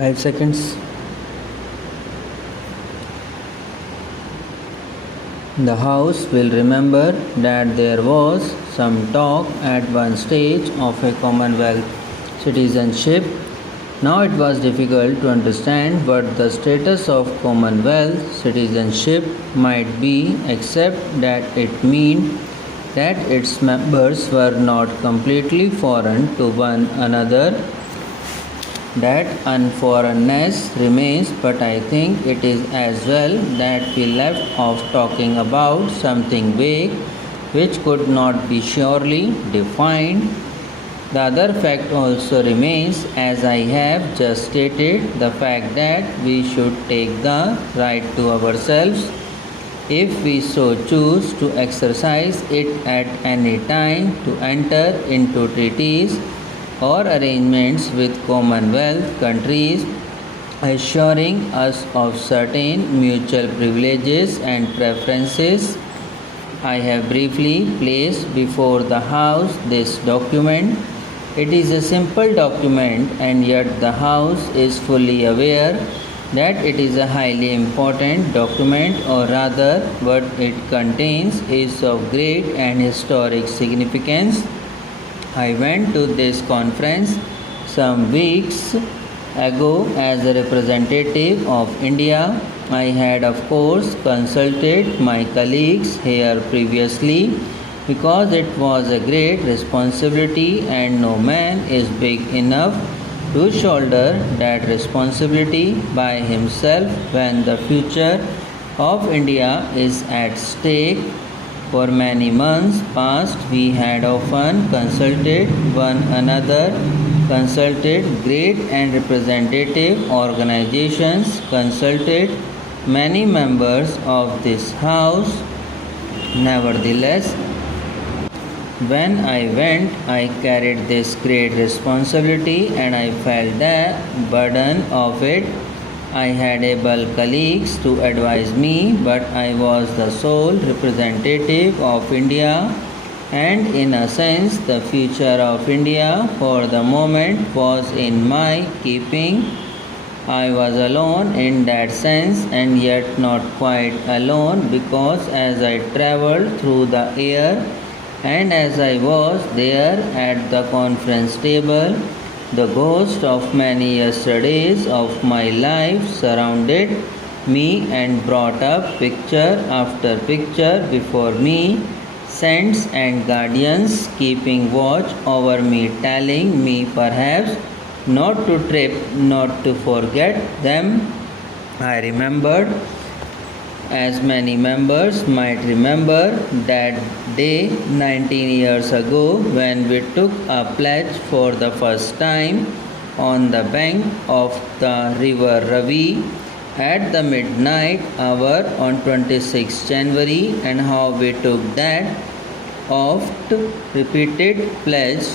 5 seconds. The House will remember that there was some talk at one stage of a Commonwealth citizenship. Now it was difficult to understand what the status of Commonwealth citizenship might be, except that it meant that its members were not completely foreign to one another. That unforeignness remains, but I think it is as well that we left off talking about something vague which could not be surely defined. The other fact also remains, as I have just stated, the fact that we should take the right to ourselves, if we so choose, to exercise it at any time, to enter into treaties or arrangements with Commonwealth countries, assuring us of certain mutual privileges and preferences. I have briefly placed before the House this document. It is a simple document, and yet the House is fully aware that it is a highly important document, or rather, what it contains is of great and historic significance. I went to this conference some weeks ago as a representative of India. I had, of course, consulted my colleagues here previously, because it was a great responsibility, and no man is big enough to shoulder that responsibility by himself when the future of India is at stake. For many months past, we had often consulted one another, consulted great and representative organizations, consulted many members of this House. Nevertheless, when I went, I carried this great responsibility, and I felt the burden of it. I had able colleagues to advise me, but I was the sole representative of India, and in a sense, the future of India for the moment was in my keeping. I was alone in that sense, and yet not quite alone, because as I travelled through the air, and as I was there at the conference table, the ghost of many yesterdays of my life surrounded me and brought up picture after picture before me, saints and guardians keeping watch over me, telling me perhaps not to trip, not to forget them. I remembered, as many members might remember, that day 19 years ago when we took a pledge for the first time on the bank of the river Ravi at the midnight hour on 26 January, and how we took that oft repeated pledge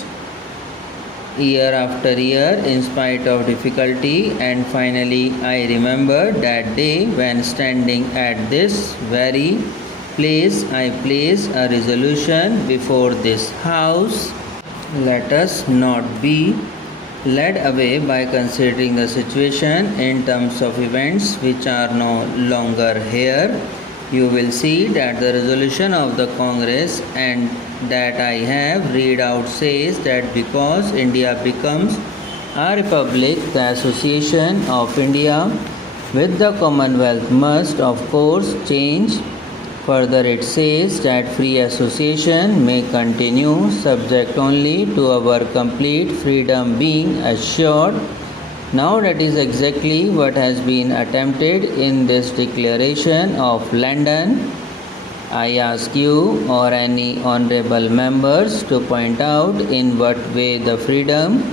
year after year in spite of difficulty. And finally, I remember that day when, standing at this very place, I placed a resolution before this House. Let us not be led away by considering the situation in terms of events which are no longer here. You will see that the resolution of the Congress and that I have read out says that because India becomes a republic, the association of India with the Commonwealth must of course change. Further, it says that free association may continue, subject only to our complete freedom being assured. Now that is exactly what has been attempted in this Declaration of London. I ask you or any honorable members to point out in what way the freedom,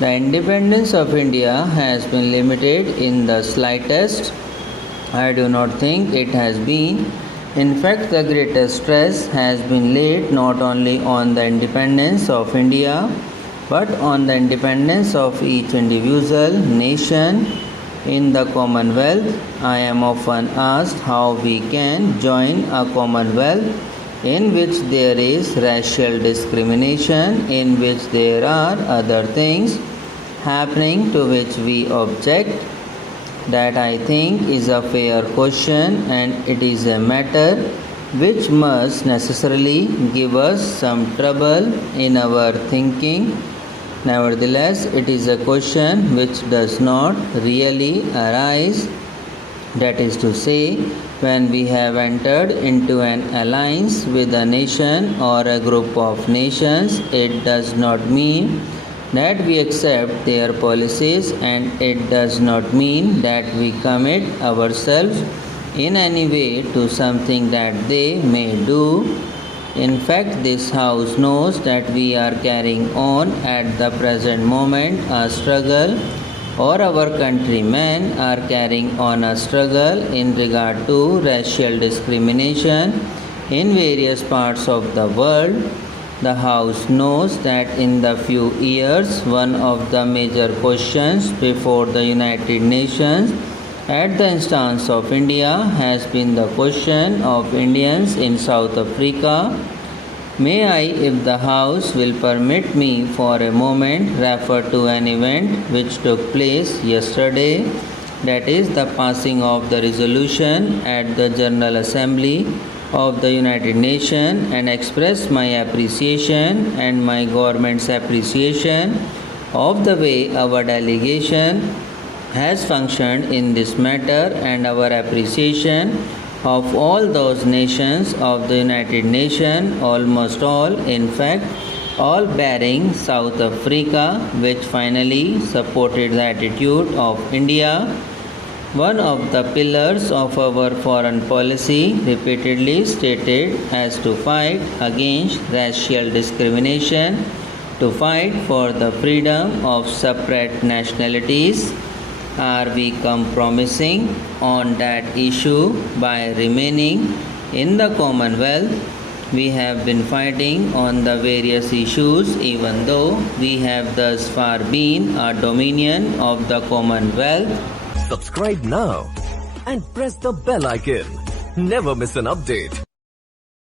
the independence of India has been limited in the slightest. I do not think it has been. In fact, the greatest stress has been laid not only on the independence of India, but on the independence of each individual nation in the Commonwealth. I am often asked how we can join a Commonwealth in which there is racial discrimination, in which there are other things happening to which we object? That I think is a fair question, and it is a matter which must necessarily give us some trouble in our thinking. Nevertheless, it is a question which does not really arise. That is to say, when we have entered into an alliance with a nation or a group of nations, it does not mean that we accept their policies, and it does not mean that we commit ourselves in any way to something that they may do. In fact, this House knows that we are carrying on at the present moment a struggle, or our countrymen are carrying on a struggle in regard to racial discrimination in various parts of the world. The House knows that in the few years, one of the major questions before the United Nations at the instance of India has been the question of Indians in South Africa. May I, if the House will permit me for a moment, refer to an event which took place yesterday, that is the passing of the resolution at the General Assembly of the United Nations, and express my appreciation and my government's appreciation of the way our delegation has functioned in this matter, and our appreciation of all those nations of the United Nations, almost all, in fact, all barring South Africa, which finally supported the attitude of India, one of the pillars of our foreign policy, repeatedly stated as to fight against racial discrimination, to fight for the freedom of separate nationalities. Are we compromising on that issue by remaining in the Commonwealth? We have been fighting on the various issues, even though we have thus far been a dominion of the Commonwealth. Subscribe now and press the bell icon. Never miss an update.